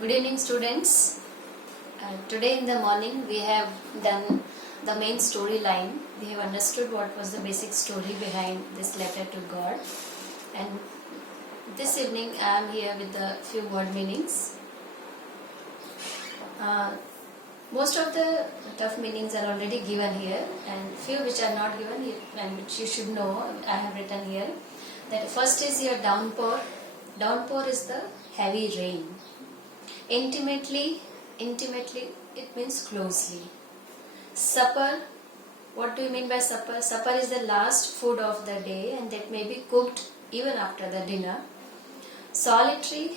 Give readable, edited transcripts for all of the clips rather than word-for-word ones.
Good evening, students. Today in the morning we have done the main storyline. We have understood what was the basic story behind this letter to God. And this evening I am here with a few word meanings. Most of the tough meanings are already given here, and few which are not given here and which you should know I have written here. That first is your downpour. Downpour is the heavy rain. Intimately it means closely. Supper, what do you mean by supper? Supper is the last food of the day and that may be cooked even after the dinner. Solitary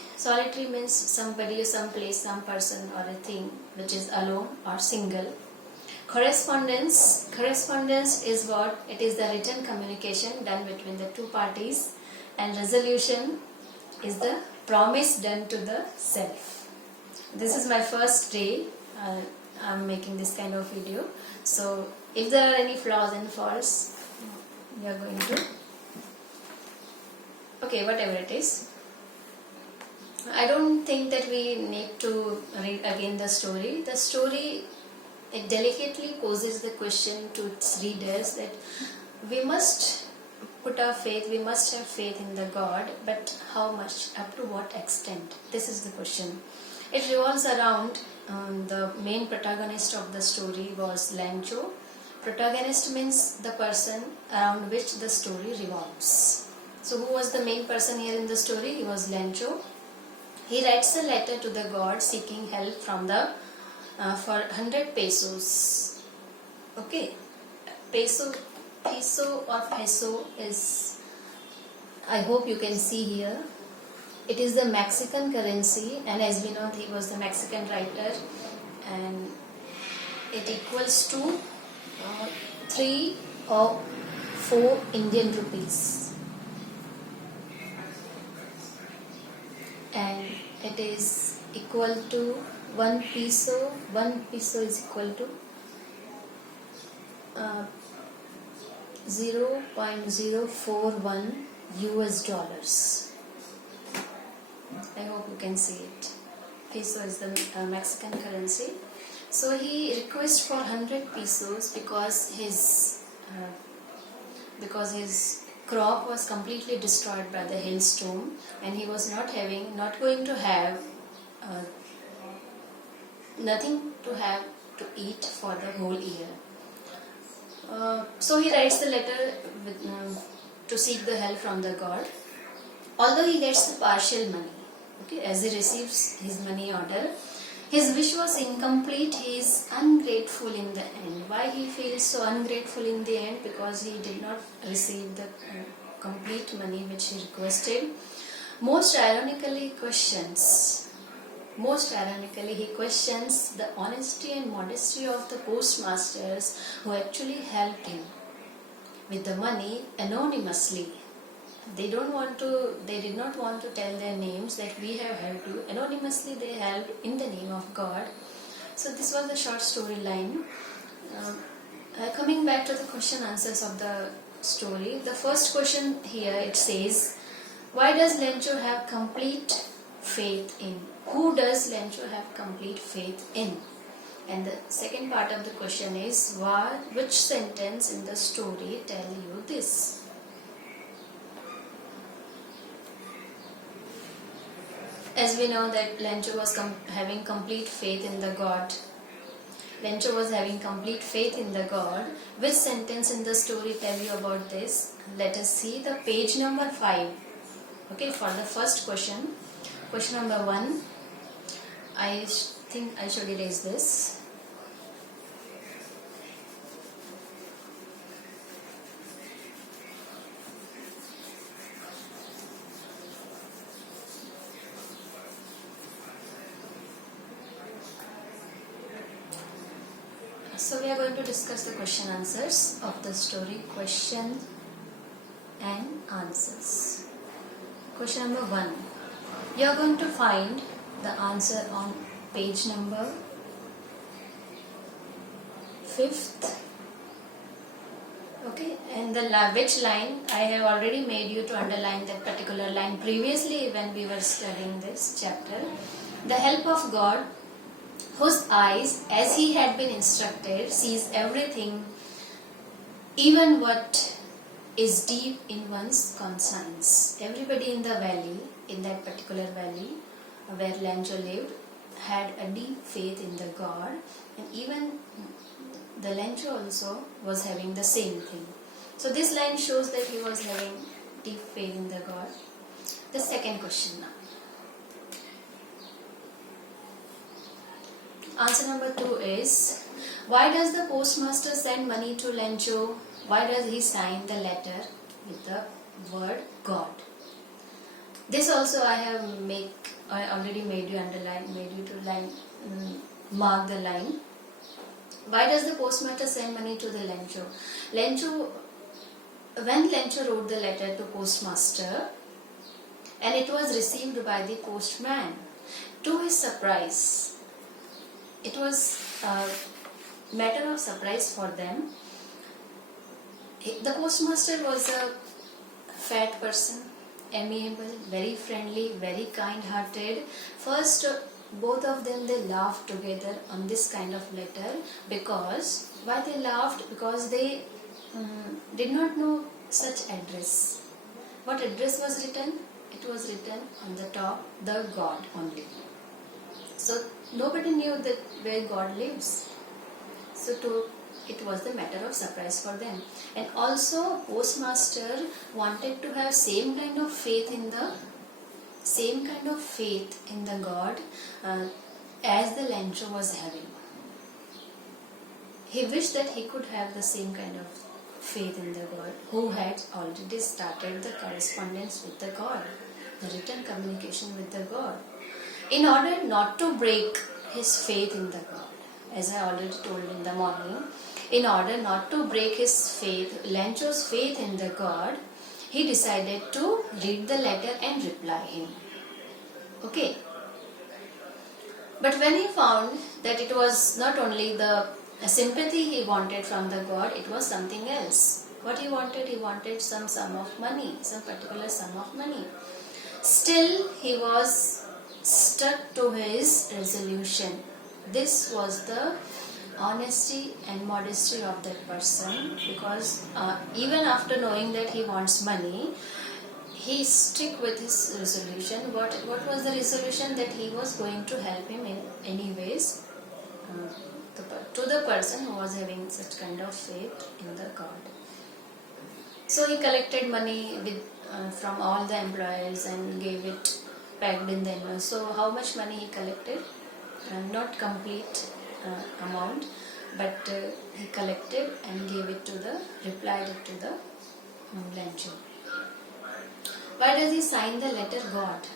means somebody, some place, some person or a thing which is alone or single. Correspondence is what? It is the written communication done between the two parties, and resolution is the promise done to the self. This is my first day. I'm making this kind of video. So if there are any flaws and faults, we are going to... Okay, whatever it is. I don't think that we need to read again the story. The story, it delicately poses the question to its readers that we must put our faith, we must have faith in the God, but how much, up to what extent? This is the question. It revolves around the main protagonist of the story was Lencho. Protagonist means the person around which the story revolves. So who was the main person here in the story? He was Lencho. He writes a letter to the god seeking help from the for 100 pesos. Okay, peso or peso is, I hope you can see here. It is the Mexican currency, and as we know, he was the Mexican writer, and it equals to 3 or 4 Indian rupees, and it is equal to 1 peso. 1 peso is equal to 0.041 US dollars. I hope you can see it. Peso is the Mexican currency. So he requests for 100 pesos because his crop was completely destroyed by the hailstorm, and he was not going to have nothing to have to eat for the whole year. So he writes the letter to seek the help from the god. Although he gets the partial money, okay, as he receives his money order, his wish was incomplete. He is ungrateful in the end. Why he feels so ungrateful in the end? Because he did not receive the complete money which he requested. Most ironically, he questions the honesty and modesty of the postmasters who actually helped him with the money anonymously. They did not want to tell their names that we have helped you. Anonymously they helped in the name of God. So this was the short storyline. Coming back to the question answers of the story. The first question here, it says, why does Lencho have complete faith in? Who does Lencho have complete faith in? And the second part of the question is, which sentence in the story tell you this? As we know that Lencho was having complete faith in the God. Lencho was having complete faith in the God. Which sentence in the story tell you about this? Let us see the page number 5. Okay, for the first question. Question number 1. I think I should erase this. So we are going to discuss the question answers of the story. Question and answers. Question number 1. You are going to find the answer on page number 5th. Okay, and which line? I have already made you to underline that particular line previously when we were studying this chapter. The help of God, whose eyes, as he had been instructed, sees everything, even what is deep in one's conscience. Everybody in the valley, in that particular valley where Lencho lived, had a deep faith in the God, and even the Lencho also was having the same thing. So this line shows that he was having deep faith in the God. The second question now. Answer number 2 is, why does the postmaster send money to Lencho? Why does he sign the letter with the word God? This also I already made you underline, made you to mark the line. Why does the postmaster send money to the Lencho? When Lencho wrote the letter to postmaster, and it was received by the postman, to his surprise, it was a matter of surprise for them. The postmaster was a fat person, amiable, very friendly, very kind-hearted. First, both of them, they laughed together on this kind of letter. Because why they laughed? Because they did not know such address. What address was written? It was written on the top, the God only. So nobody knew that where God lives. So it was the matter of surprise for them. And also postmaster wanted to have same kind of faith in the God as the Lencho was having. He wished that he could have the same kind of faith in the God, who had already started the correspondence with the God, the written communication with the God. In order not to break his faith in the God, as I already told in the morning, in order not to break his faith, Lencho's faith in the God, he decided to read the letter and reply him. Okay. But when he found that it was not only the sympathy he wanted from the God, it was something else. What he wanted? He wanted some sum of money, some particular sum of money. Still, he was stuck to his resolution. This was the honesty and modesty of that person, because even after knowing that he wants money, he stick with his resolution. What was the resolution? That he was going to help him in any ways, to the person who was having such kind of faith in the God. So he collected money from all the employees and gave it packed in the envelope. So how much money he collected? Not complete amount, but he collected and gave it to replied it to the Lencho. Why does he sign the letter God?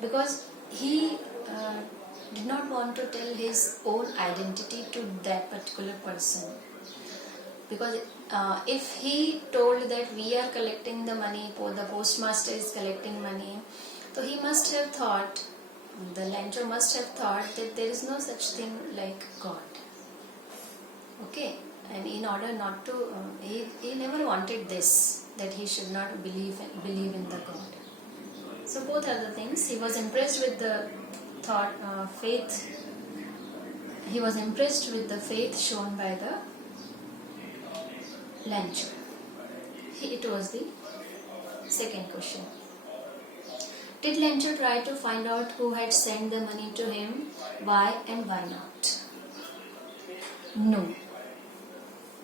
Because he did not want to tell his own identity to that particular person. Because if he told that we are collecting the money, the postmaster is collecting money, so he must have thought, the Lencho must have thought that there is no such thing like God. Okay, and in order not to, he never wanted this, that he should not believe in the God. So both are the things. He was impressed with the faith. He was impressed with the faith shown by the Lencho. It was the second question. Did Lencho try to find out who had sent the money to him? Why and why not? No.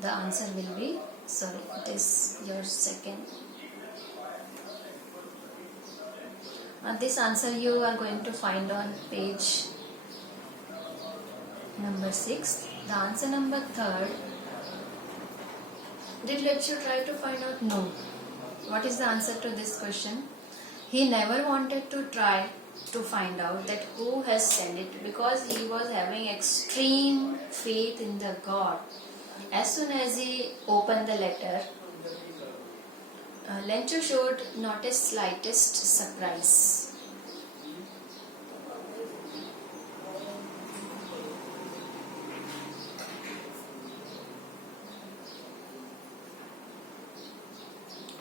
The answer will be, it is your second. This answer you are going to find on page number 6. The answer number 3rd. Did Lencho try to find out? No. What is the answer to this question? He never wanted to try to find out that who has sent it, because he was having extreme faith in the God. As soon as he opened the letter, Lencho showed not a slightest surprise.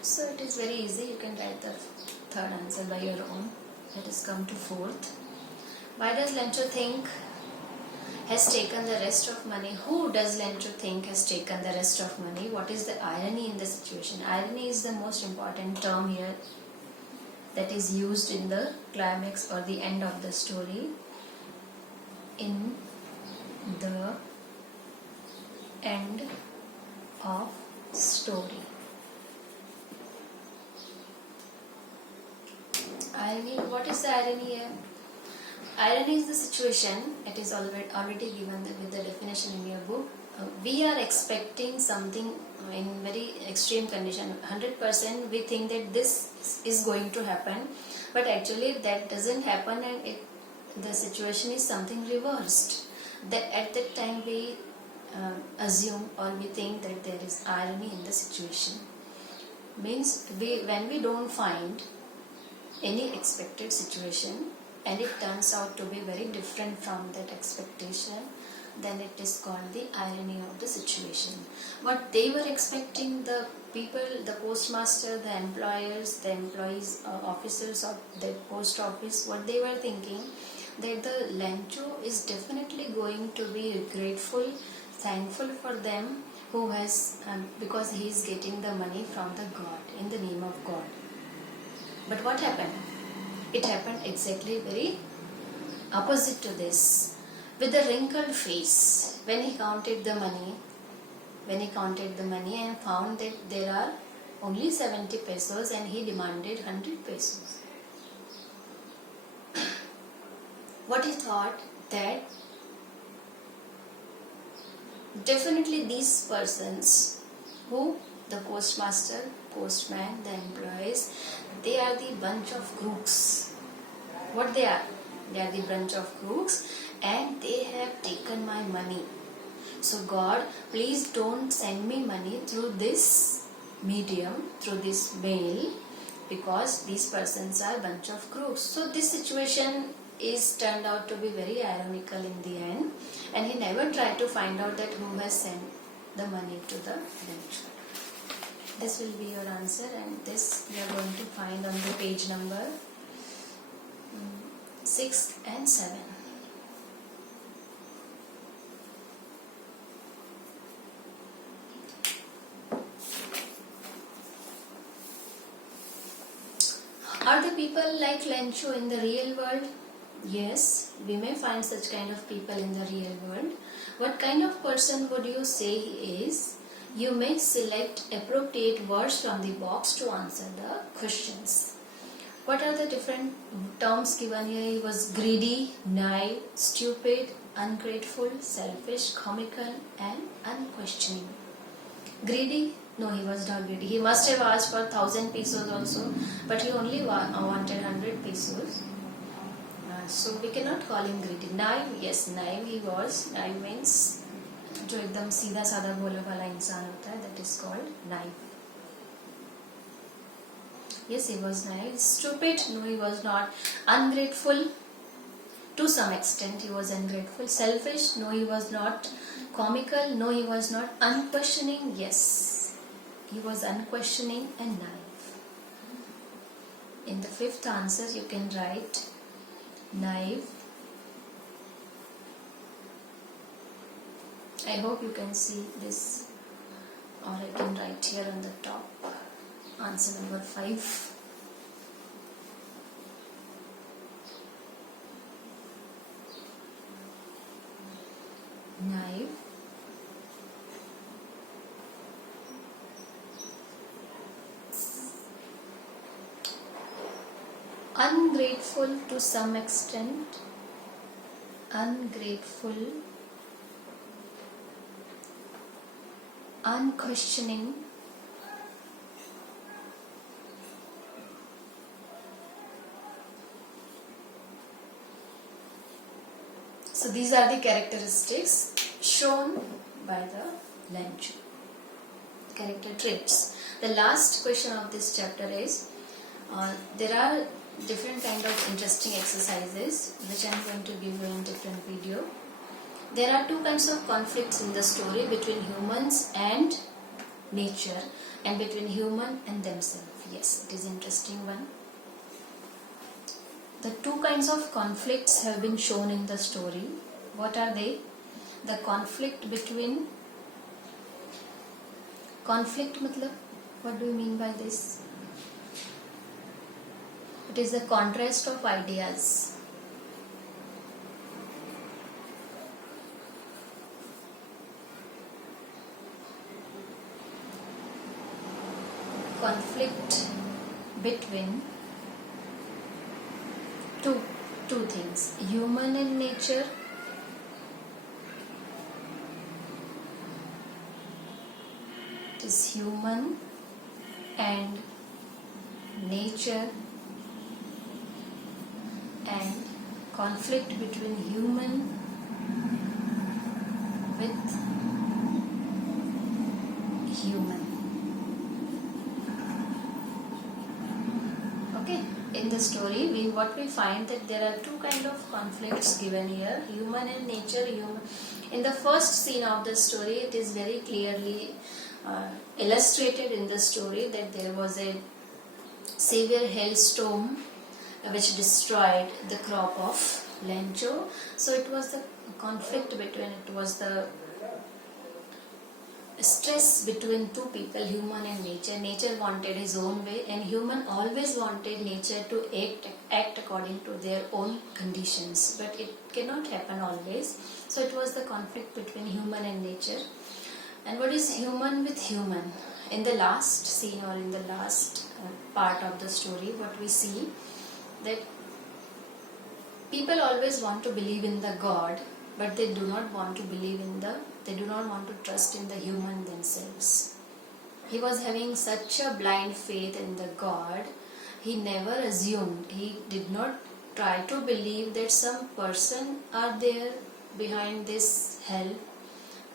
So it is very easy. You can write the third answer by your own. Let us come to fourth. Why does Lencho think has taken the rest of money? Who does Lencho think has taken the rest of money? What is the irony in the situation? Irony is the most important term here that is used in the climax or the end of the story. In the end of story. Irony, what is the irony here? Irony is the situation, it is already given with the definition in your book. We are expecting something in very extreme condition. 100% we think that this is going to happen, but actually that doesn't happen, and the situation is something reversed. That at that time we assume or we think that there is irony in the situation. Means when we don't find any expected situation and it turns out to be very different from that expectation, then it is called the irony of the situation. What they were expecting, the people, the postmaster, the employers, the employees, officers of the post office, what they were thinking, that the Lencho is definitely going to be grateful, thankful for them, who has because he is getting the money from the God, in the name of God. But what happened? It happened exactly very opposite to this. With a wrinkled face, when he counted the money and found that there are only 70 pesos and he demanded 100 pesos. What he thought, that definitely these persons, who the postmaster, postman, the employees, they are the bunch of crooks. What they are? They are the bunch of crooks, and they have taken my money. So God, please don't send me money through this medium, through this mail, because these persons are bunch of crooks. So this situation is turned out to be very ironical in the end, and he never tried to find out that who has sent the money to the Lencho. This will be your answer, and this we are going to find on the page number 6 and 7. Are the people like Lencho in the real world? Yes, we may find such kind of people in the real world. What kind of person would you say he is? You may select appropriate words from the box to answer the questions. What are the different terms given here? He was greedy, naive, stupid, ungrateful, selfish, comical, and unquestioning. Greedy? No, he was not greedy. He must have asked for 1,000 pesos also, but he only wanted 100 pesos. So we cannot call him greedy. Naive? Yes, naive he was. Naive means जो एकदम सीधा साधा भोला भाला इंसान होता है, that is called naive. Yes, he was naive. Stupid? No, he was not. Ungrateful? To some extent he was ungrateful. Selfish? No, he was not. Comical? No, he was not. Unquestioning? Yes, he was unquestioning and naive. In the fifth answer you can write naive. I hope you can see this, or I can write here on the top. Answer number 5. Naive. Ungrateful to some extent. Ungrateful. Unquestioning. So these are the characteristics shown by the Lencho. Character traits. The last question of this chapter is, there are different kind of interesting exercises which I am going to give you in different video. There are 2 kinds of conflicts in the story, between humans and nature, and between human and themselves. Yes, it is interesting one. The two kinds of conflicts have been shown in the story. What are they? The conflict between... Conflict matlab, what do you mean by this? It is the contrast of ideas. Conflict between two things, human and nature, it is human and nature, and conflict between human with human. Okay, in the story what we find that there are two kind of conflicts given here, human and nature. In the first scene of the story, it is very clearly illustrated in the story that there was a severe hailstorm which destroyed the crop of lencho. So it was the conflict between, it was the stress between two people, human and nature. Nature wanted his own way, and human always wanted nature to act according to their own conditions, but it cannot happen always. So it was the conflict between human and nature. And what is human with human? In the last scene, or in the last part of the story, what we see that people always want to believe in the God, but they do not want to they do not want to trust in the human themselves. He was having such a blind faith in the God, he never assumed, he did not try to believe that some person are there behind this hell.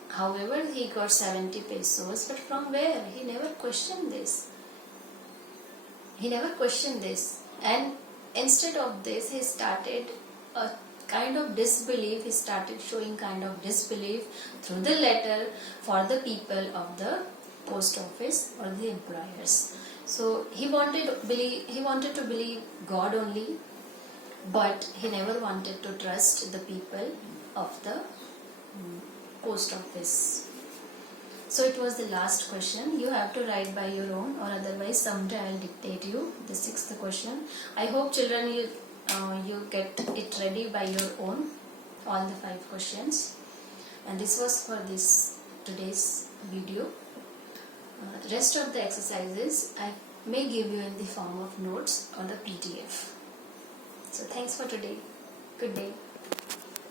However, he got 70 pesos, but from where? He never questioned this. And instead of this, he started a kind of disbelief. He started showing kind of disbelief through the letter for the people of the post office or the employers. So he wanted to believe God only, but he never wanted to trust the people of the post office. So it was the last question. You have to write by your own, or otherwise someday I will dictate you the 6th question. I hope children you get it ready by your own, all the 5 questions. And this was for today's video. Rest of the exercises I may give you in the form of notes or the PDF. So thanks for today. Good day.